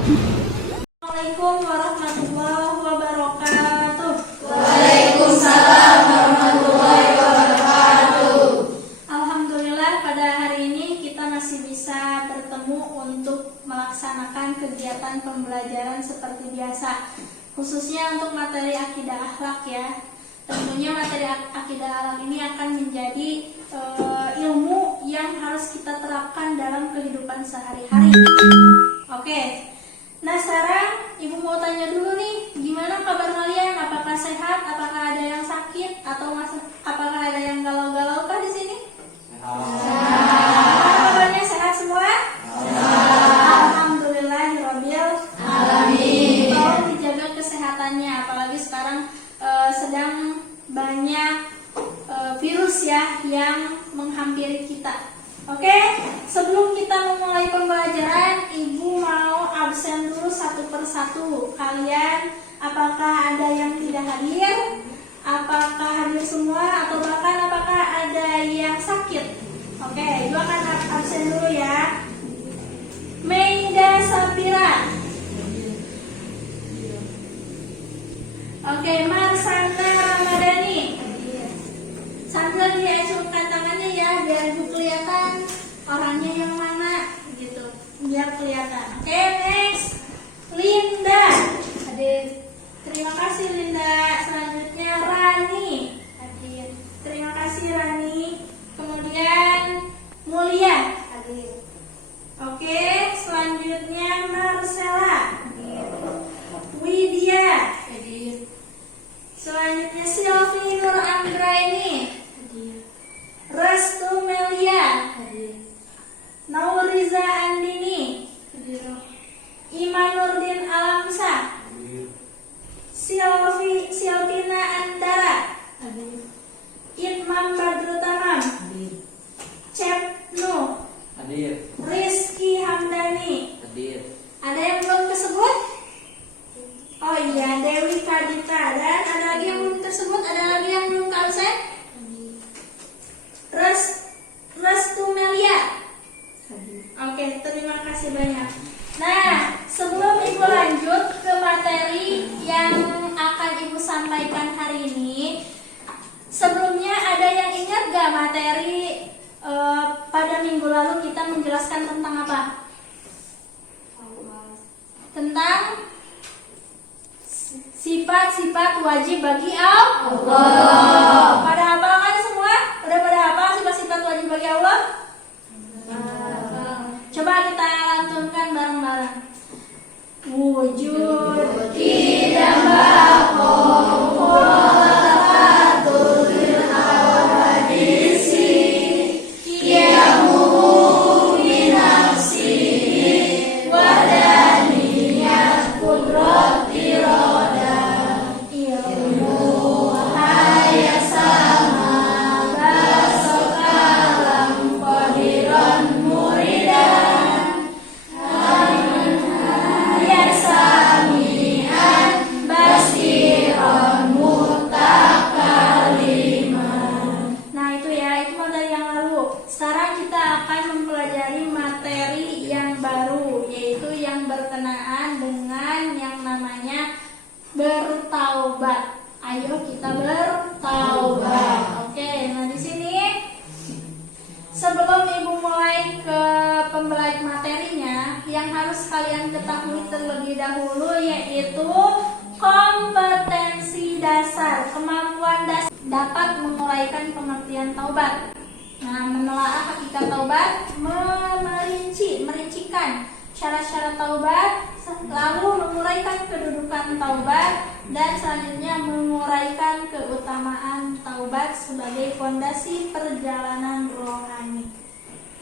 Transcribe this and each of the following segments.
Assalamualaikum warahmatullahi wabarakatuh. Waalaikumsalam warahmatullahi wabarakatuh. Alhamdulillah pada hari ini kita masih bisa bertemu untuk melaksanakan kegiatan pembelajaran seperti biasa, khususnya untuk materi akidah akhlak ya. Tentunya materi akidah akhlak ini akan menjadi ilmu yang harus kita terapkan dalam kehidupan sehari-hari. Oke. Nah sekarang Ibu mau tanya dulu nih, gimana kabar kalian? Apakah sehat? Apakah ada yang sakit? Atau apakah ada yang galau-galau kah di sini? Sehat. Kabarnya sehat semua? Alhamdulillahirabbil alamin. Tolong dijaga kesehatannya, apalagi sekarang sedang banyak virus ya yang menghampiri kita. Oke, sebelum kita memulai pembelajaran, Ibu mau absen dulu satu persatu. Kalian apakah ada yang tidak hadir? Apakah hadir semua? Atau bahkan apakah ada yang sakit? Oke, Ibu akan absen dulu ya. Meida Sapira. Oke, Marsanda Ramadhani. Sambil diacungkan tangannya ya, biar Ibu kelihatan orangnya yang mana gitu, biar kelihatan. Oke, next, Linda. Hadir. Terima kasih Linda. Selanjutnya Rani. Hadir. Terima kasih Rani. Kemudian Mulia. Hadir. Oke, selanjutnya Marcella. Hadir. Widya. Hadir. Selanjutnya Silvi Nur Anggraini. Hadir. Restu Melia. Hadir. Nauriza Andini. Hadir. Imanurdin Alamsa. Hadir. Silvina Andara. Hadir. Itmam Badru Tamam. Hadir. Cepnu. Hadir. Rizky Hamdani. Hadir. Ada yang belum tersebut? Oh iya, Dewi Kadita. Dan ada lagi yang belum tersebut? Ada lagi yang belum absen? Restu Melia. Oke, terima kasih banyak. Nah, sebelum Ibu lanjut ke materi yang akan Ibu sampaikan hari ini, sebelumnya ada yang ingat gak materi pada minggu lalu kita menjelaskan tentang apa? Tentang sifat-sifat wajib bagi Allah. Pada hafal kan semua? Udah pada hafal sifat-sifat wajib bagi Allah? Coba kita lantunkan bareng-bareng. Wujud tidak bakal lil hawadisi qiyamuhu binafsi wadaniyat kudrat iroda ilmu hayat sama basokalam qadiran muridan hayat samian basiran mutakaliman. Nah itu ya, itu materi yang lalu. Sekarang kita akan mempelajari materi yang baru, yaitu yang berkenaan dengan yang namanya bertaubat. Ayo kita bertaubat. Oke, nah di sini sebelum Ibu mulai ke pembelajaran materinya, yang harus kalian ketahui terlebih dahulu yaitu kompetensi dasar, kemampuan dasar dapat menguraikan pengertian taubat. Nah, menelaah hakikat taubat, merincikan syarat-syarat taubat, lalu menguraikan kedudukan taubat, dan selanjutnya menguraikan keutamaan taubat sebagai fondasi perjalanan rohani.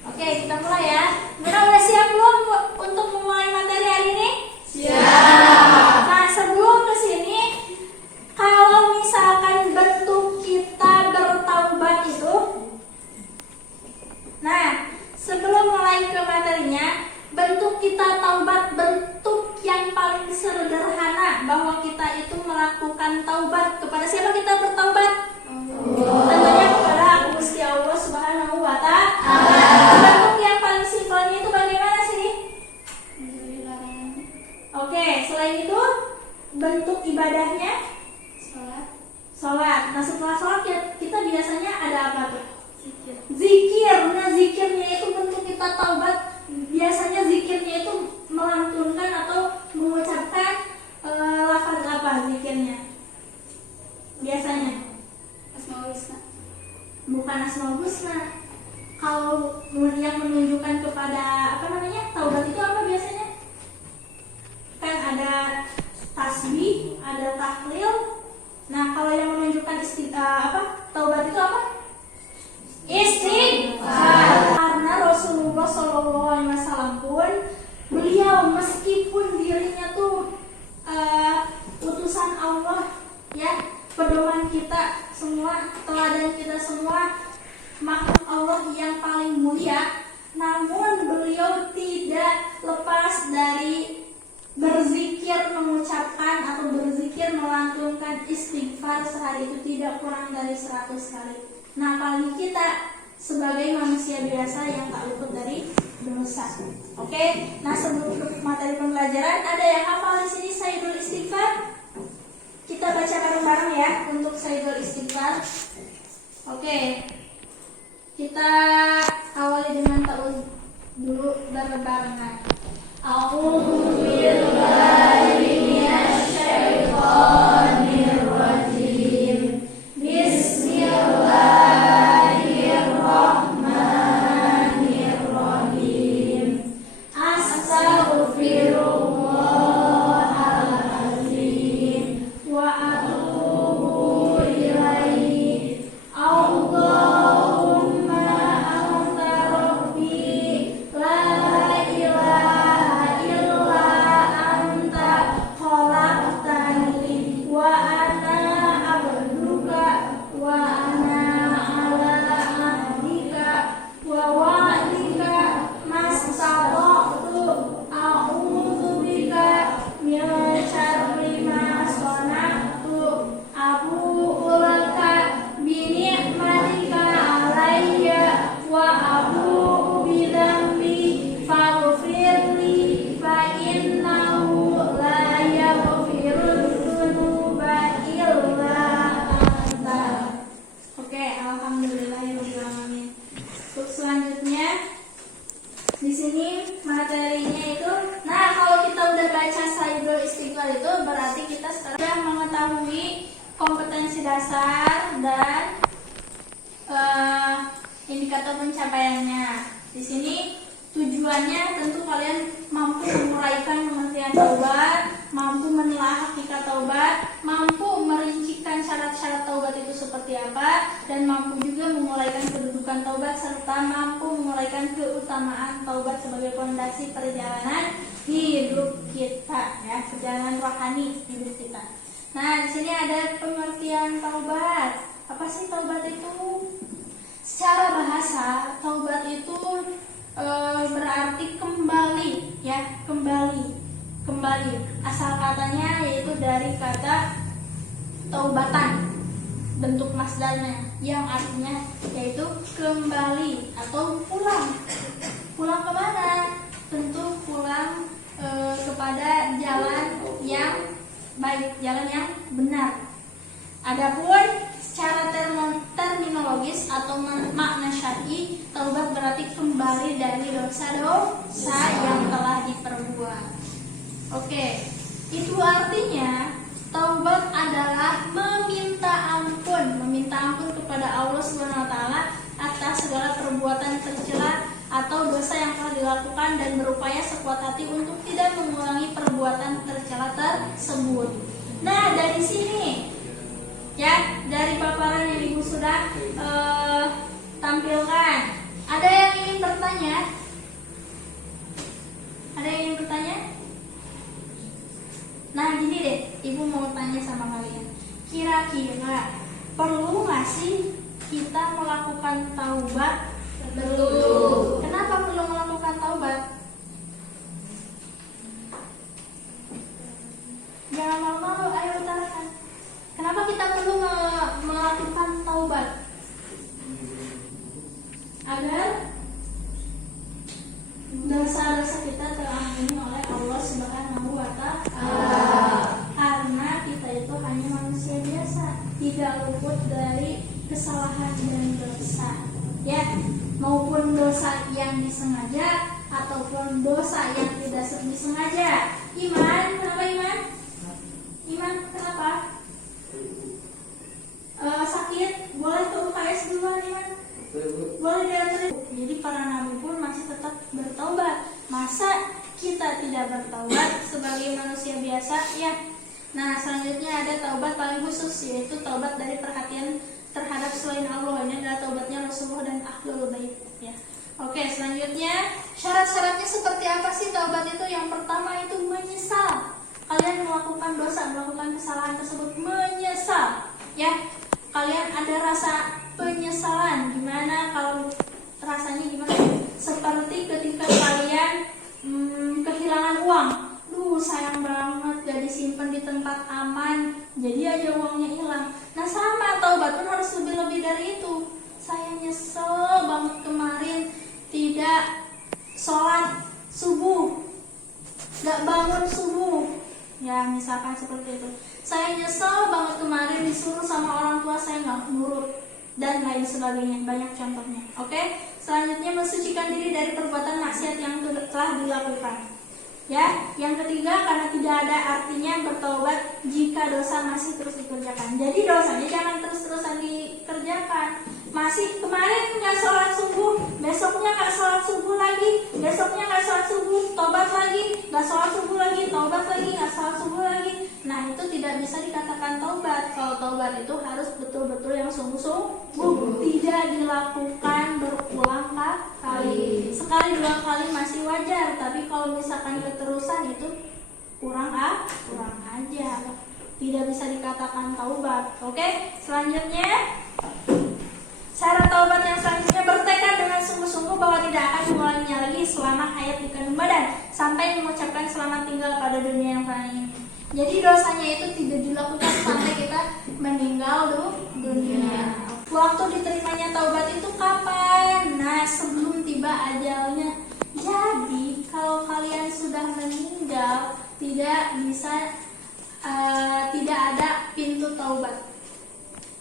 Oke, kita mulai ya. Mira udah siap belum untuk memulai materi hari ini? Siap. Nah, sebelum ke sini, kalau misalkan bentuk kita bertaubat itu, nah, sebelum mulai ke materinya, bentuk kita taubat, bentuk yang paling sederhana bahwa kita itu melakukan taubat. Kepada siapa kita bertaubat? Tentunya kepada Gusti Allah Subhanahu wa Ta'ala. Bentuk yang paling simpelnya itu bagaimana sih? selain itu bentuk ibadahnya sholat. Nah setelah sholat kita biasanya ada apa tuh? Zikir. Nah zikirnya itu bentuk kita taubat. Biasanya zikirnya itu melantunkan atau mengucapkan lafaz apa zikirnya? Biasanya Asmaul Husna. bukan Asmaul Husna. Kalau yang menunjukkan kepada taubat itu apa biasanya? Kan ada tasbih, ada tahlil. Nah kalau yang menunjukkan taubat itu apa? Istighfar. Karena Rasulullah SAW pun beliau meskipun dirinya tuh utusan Allah, ya, pedoman kita semua, teladan kita semua, makhluk Allah yang paling mulia, namun beliau tidak lepas dari berzikir, mengucapkan atau berzikir melantunkan istighfar sehari itu tidak kurang dari 100 kali. Nah, apalagi kita sebagai manusia biasa yang tak luput dari dosa. Oke, nah sebelum materi pembelajaran, ada yang hafal di sini Sayyidul Istighfar? Kita baca bareng-bareng ya untuk Sayyidul Istighfar. Oke, kita awali dengan ta'awudz dulu bareng-barengan. A'udzu billahi minasyaitonir rajim. Bismillahirrahmanirrahim. Astaghfirullahaladzim wa atubu ilaihi. Allahumma anta rabbi la ilaha illa anta khalaqtani wa ana abduka wa ana ala ahdika wa wa'dika mastata'tu a'udzu bika min syarri ma sana'tu abu'u laka bi ni'matika 'alayya wa abu'u bi dzambi faghfirli fa innahu la yaghfirudz dzunuba illa anta. Oke, alhamdulillahirabbil alamin. Untuk selanjutnya di sini materinya itu, nah kalau kita udah baca Sayyidul Istighfar itu berarti kita sekarang sudah mengetahui kompetensi dasar dan indikator pencapaiannya. Di sini tujuannya tentu kalian mampu menguraikan pengertian taubat, mampu menelaah hakikat taubat, mampu merincikan syarat-syarat taubat itu seperti apa, dan mampu juga menguraikan kedudukan taubat serta mampu menguraikan keutamaan taubat sebagai fondasi perjalanan hidup kita, ya, perjalanan rohani hidup kita. Nah, di sini ada pengertian taubat. Apa sih taubat itu? Secara bahasa, taubat itu berarti kembali, ya, kembali. Asal katanya yaitu dari kata taubatan, bentuk masdarnya yang artinya yaitu kembali atau pulang. Pulang kemana? Tentu pulang kepada jalan yang baik, jalan yang benar. Adapun secara terminologis atau makna syar'i, taubat berarti kembali dari dosa-dosa yang telah diperbuat. Oke, itu artinya taubat adalah meminta ampun kepada Allah Subhanahu wa taala atas segala perbuatan tercela atau dosa yang telah dilakukan dan berupaya sekuat hati untuk tidak mengulangi perbuatan tercela tersebut. Nah, dari sini, ya, dari paparan yang Ibu sudah tampilkan, ada yang ingin bertanya? Ada yang ingin bertanya? Nah, gini deh, Ibu mau tanya sama kalian. Kira-kira perlu nggak sih kita melakukan taubat? Betul. Kenapa perlu melakukan taubat? Jangan malu-malu, ayo utarakan. Kenapa kita perlu melakukan taubat? Agar dosa-dosa kita terampuni oleh Allah Subhanahu wa taala. melakukan dosa yang tidak disengaja. Iman, kenapa Iman? Iman, kenapa? Sakit, boleh ke UKS duluan Iman? Boleh diantarin. Jadi para nabi pun masih tetap bertaubat. Masa kita tidak bertaubat sebagai manusia biasa ya? Nah, selanjutnya ada taubat paling khusus, yaitu taubat dari perhatian terhadap selain Allah. Ini adalah taubatnya Rasulullah dan Ahlul Bait ya. Oke, selanjutnya syarat-syaratnya seperti apa sih taubat itu? Yang pertama itu menyesal. Kalian melakukan dosa, melakukan kesalahan tersebut, menyesal ya. Kalian ada rasa penyesalan. Gimana kalau rasanya gimana? Seperti ketika kalian kehilangan uang. Sayang banget gak disimpan di tempat aman, jadi aja uangnya hilang. Nah sama, taubat pun harus lebih-lebih dari itu. Saya nyesel banget kemarin tidak sholat subuh, gak bangun subuh ya, misalkan seperti itu. Saya nyesel banget kemarin disuruh sama orang tua saya gak nurut, dan lain sebagainya. Banyak contohnya. Oke, selanjutnya mensucikan diri dari perbuatan maksiat yang telah dilakukan. Ya, yang ketiga, karena tidak ada artinya bertaubat jika dosa masih terus dikerjakan. Jadi dosanya jangan terus-terusan dikerjakan. Masih kemarin nggak sholat subuh, besoknya nggak sholat subuh lagi, besoknya nggak sholat subuh, tobat lagi, nggak sholat subuh lagi, tobat lagi, nggak sholat subuh lagi. Nah itu tidak bisa dikatakan taubat. Kalau taubat itu harus betul-betul yang sungguh-sungguh, tidak dilakukan berulang kali. Sekali dua kali masih wajar, tapi kalau misalkan keterusan itu kurang aja, tidak bisa dikatakan taubat. Oke, selanjutnya syarat taubat yang selanjutnya bertekad dengan sungguh-sungguh bahwa tidak akan mengulanginya lagi selama hayat di kandung badan, sampai mengucapkan selamat tinggal pada dunia yang fana ini. Jadi dosanya itu tidak dilakukan sampai kita meninggal dunia. Waktu diterimanya taubat itu kapan? Nah, sebelum tiba ajalnya. Jadi kalau kalian sudah meninggal, tidak bisa tidak ada pintu taubat.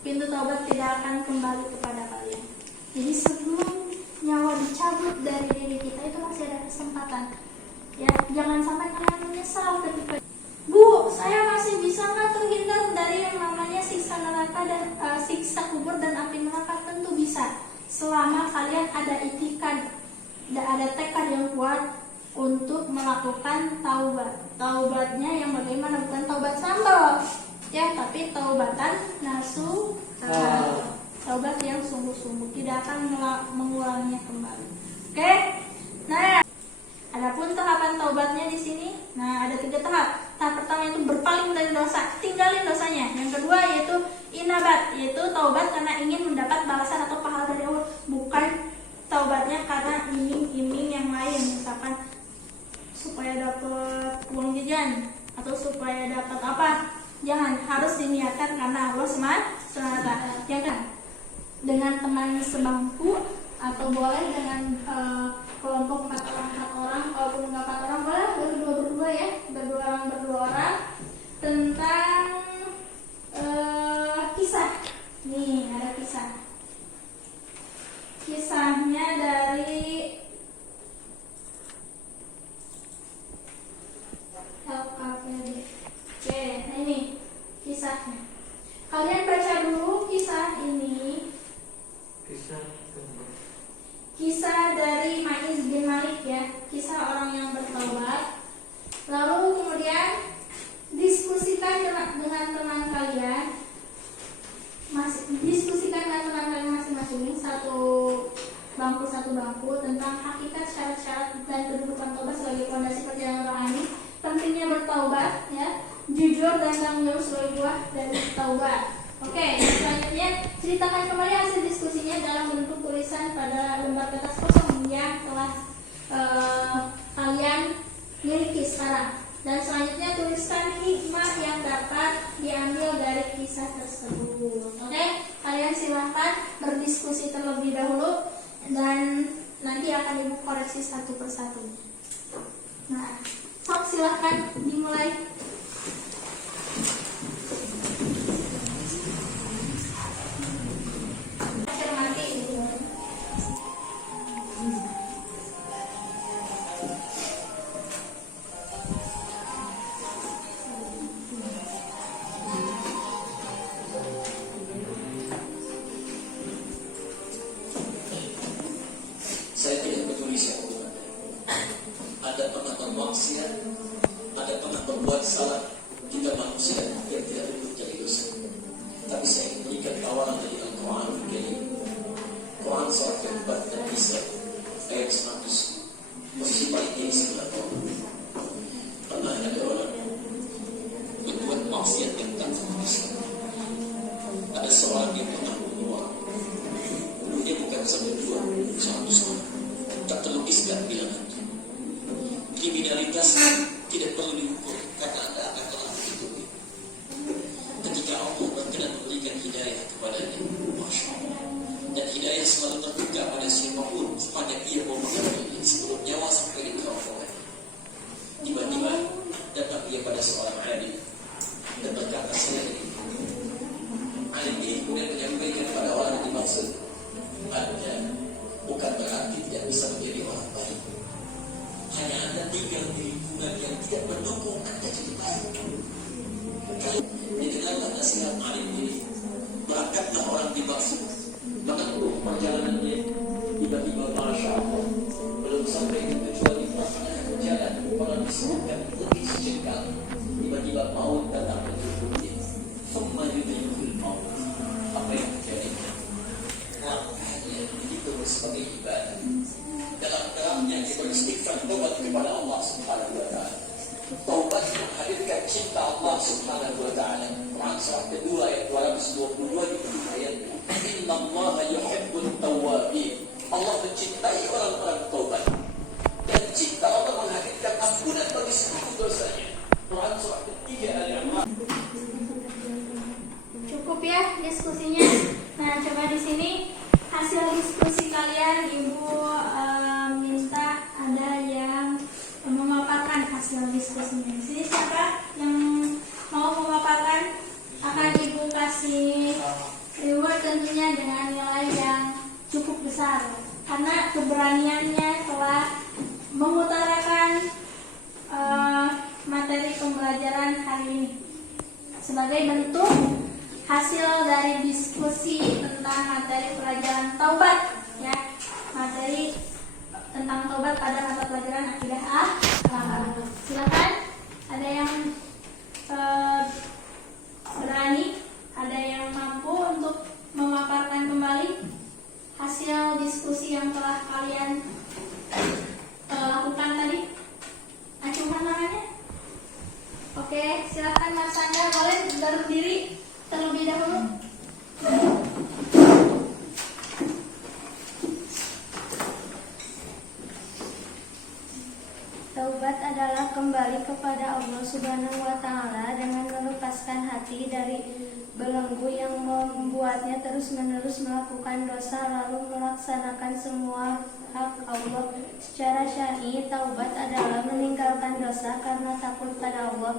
Pintu taubat tidak akan kembali kepada kalian. Jadi sebelum nyawa dicabut dari diri kita itu masih ada kesempatan. Ya, jangan sampai kalian menyesal ketika, Bu, saya masih bisa nggak terhindar dari yang namanya siksa neraka dan siksa kubur dan api neraka? Tentu bisa, selama kalian ada itikad, ada tekad yang kuat untuk melakukan taubat. Taubatnya yang bagaimana? Bukan taubat sambal, ya, tapi taubatan nasuha. Taubat yang sungguh-sungguh, tidak akan mengulanginya kembali. Oke? Nah, adapun tahapan taubatnya di sini, nah ada 3 tahap. Tahap pertama itu berpaling dari dosa, tinggalin dosanya. Yang kedua yaitu inabat, yaitu taubat karena ingin mendapat balasan atau pahala dari Allah, bukan taubatnya karena iming-iming yang lain, misalkan supaya dapat uang jajan atau supaya dapat apa. Jangan, harus diniatkan karena Allah SWT. Yang kan dengan teman sebangku atau boleh dengan kelompok 4 orang, kalaupun enggak 4 orang boleh berdua ya, berdua orang tentang kisah. Nih ada kisah. Kisahnya dari LKPD. Oke, nah ini kisahnya. Kalian baca dulu kisah ini. Kisah dari Ma'iz bin Malik ya, kisah orang yang bertaubat. Lalu kemudian diskusikan dengan teman kalian, diskusikan dengan teman kalian masing-masing, satu bangku tentang hakikat, syarat-syarat dan kedudukan taubat sebagai fondasi perjalanan rohani, pentingnya bertaubat ya, jujur dan tanggung jawab sebagai buah dari taubat. Oke, selanjutnya ceritakan kembali hasil diskusinya dalam bentuk tulisan pada lembar kertas kosong yang telah kalian miliki sekarang. Dan selanjutnya tuliskan hikmah yang dapat diambil dari kisah tersebut. Oke, kalian silahkan berdiskusi terlebih dahulu dan nanti akan ibu koreksi satu persatu. Nah, sok silahkan dimulai. pernah bermaksiat, ada pernah berbuat salah. Kita manusia yang tidak luput dari dosa. Tapi saya ingin berikan tawaran dari Al-Quran Al-Karim. Quran surat keempat dan Isra ayat 100. Posisi paling tinggi sebelah bawah. Pernah ada orang berbuat maksiat yang tak terputus. Ada seorang yang pernah membunuh orang. Bunuhnya bukan sampai 200 orang. Tak terlukiskan bilangan. Kriminalitas tidak perlu diukur karena Anda akan telah mengikuti. Ketika Allah berkenan memberikan hidayah kepadanya, Masya Allah. Dan hidayah selalu terbuka pada siapapun sepanjang ia mau mengambilnya sebelum nyawa sampai di kerongkongan. Tiba-tiba datang ia pada seorang alim dan berkata, saya ini. Alim ini kemudian menyampaikan kepada orang yang dimaksud, Anda bukan berarti tidak bisa menjadi orang baik. Hanya Anda tinggal di lingkungan yang tidak mendukung Anda jadi baik. Kalau didengarlah nasihat alim ini, berangkatlah orang dimaksud, menempuh perjalanannya. Tiba-tiba Masya Allah, belum sampai di tujuan di pertengahan jalan, orang disebutkan lebih sejengkal. Tiba-tiba maut datang menjemputnya. Summa yudhikul maut. Apa yang terjadi? Langkahnya dihitung sebagai ibadah. Dalam terangnya dia beristighfar taubat kepada Allah Subhanahu wa taala. Taubat menghadirkan cinta Allah Subhanahu wa taala. Quran surah kedua ayat 222 di ayat Innallaha yuhibbut tawwabin. Allah mencintai orang-orang taubat. Dan cinta Allah menghadirkan ampunan bagi seluruh dosanya. Quran surah ketiga ayat 4. Cukup ya diskusinya. Nah, coba di sini hasil diskusi kalian, Ibu minta ada yang memaparkan hasil diskusinya. Di sini siapa yang mau memaparkan? Akan Ibu kasih reward tentunya dengan nilai yang cukup besar karena keberaniannya telah mengutarakan materi pembelajaran hari ini sebagai bentuk hasil dari diskusi tentang materi pelajaran taubat, ya, materi tentang taubat pada mata pelajaran akidah akhlak. Silakan, ada yang berani, ada yang mampu untuk memaparkan kembali hasil diskusi yang telah kalian lakukan tadi. Acungkan tangannya. Oke, silakan Mas Anda, boleh berdiri terlebih dahulu. Taubat adalah kembali kepada Allah Subhanahu wa taala dengan melepaskan hati dari belenggu yang membuatnya terus-menerus melakukan dosa lalu melaksanakan semua hak Allah. Secara syar'i, taubat adalah meninggalkan dosa karena takut pada Allah,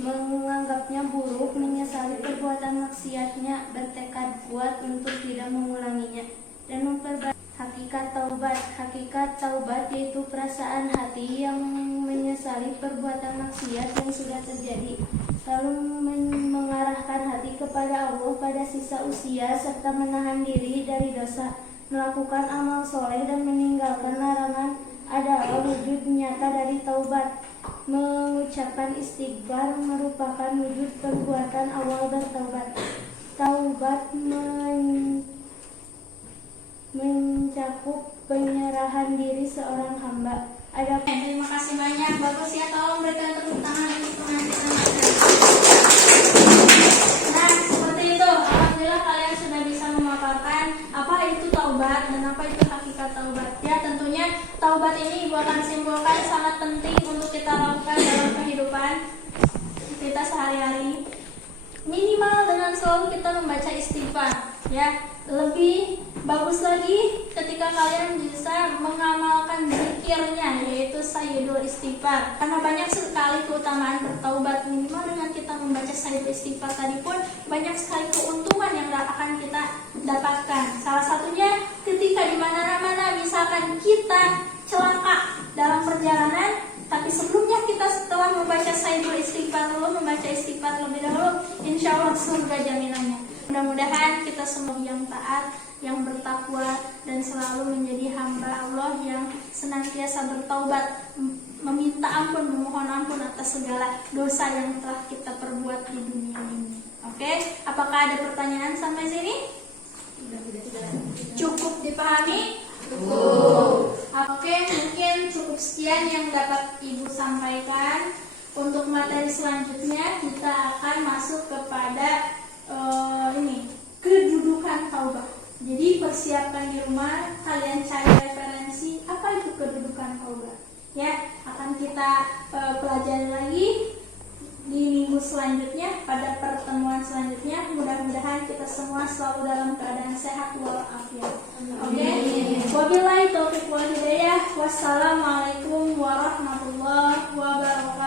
menganggapnya buruk, menyesali perbuatan maksiatnya, bertekad kuat untuk tidak mengulanginya, dan memperbaiki. Hakikat taubat yaitu perasaan hati yang menyesali perbuatan maksiat yang sudah terjadi, lalu mengarahkan hati kepada Allah pada sisa usia serta menahan diri dari dosa, melakukan amal soleh dan meninggalkan larangan adalah wujud nyata dari taubat. Mengucapkan istighfar merupakan wujud perbuatan awal bertaubat. Taubat mencakup penyerahan diri seorang hamba. Terima kasih banyak, bagus ya, tolong berikan tepuk tangan untuk pengajian. Nah, seperti itu, alhamdulillah kalian sudah bisa memaparkan apa itu taubat dan apa itu hakikat taubat. Ya, tentunya taubat ini Ibu akan simpulkan sangat penting untuk kita lakukan dalam kehidupan kita sehari-hari. Minimal dengan selalu kita membaca istighfar, ya. Lebih bagus lagi ketika kalian bisa mengamalkan zikirnya, yaitu sayyidul istighfar. Karena banyak sekali keutamaan bertaubat. Minimal dengan kita membaca sayyidul istighfar tadi pun banyak sekali keuntungan yang akan kita dapatkan. Salah satunya ketika di mana-mana misalkan kita celaka dalam perjalanan, tapi sebelumnya kita setelah membaca sayyidul istighfar dulu, membaca istighfar lebih dahulu, insya Allah surga jaminannya. Mudah-mudahan kita semua yang taat, yang bertakwa, dan selalu menjadi hamba Allah yang senantiasa bertaubat, meminta ampun, memohon ampun atas segala dosa yang telah kita perbuat di dunia ini. Oke, apakah ada pertanyaan sampai sini? Cukup dipahami? Oke, mungkin cukup sekian yang dapat Ibu sampaikan. Untuk materi selanjutnya kita akan masuk kepada kedudukan taubah. Jadi persiapkan di rumah, kalian cari referensi apa itu kedudukan taubah. Ya, akan kita pelajari lagi di minggu selanjutnya, pada pertemuan selanjutnya. Mudah-mudahan kita semua selalu dalam keadaan sehat walafiat. Oke. Wabillahi taufiq wal hidayah. Wassalamualaikum warahmatullahi wabarakatuh.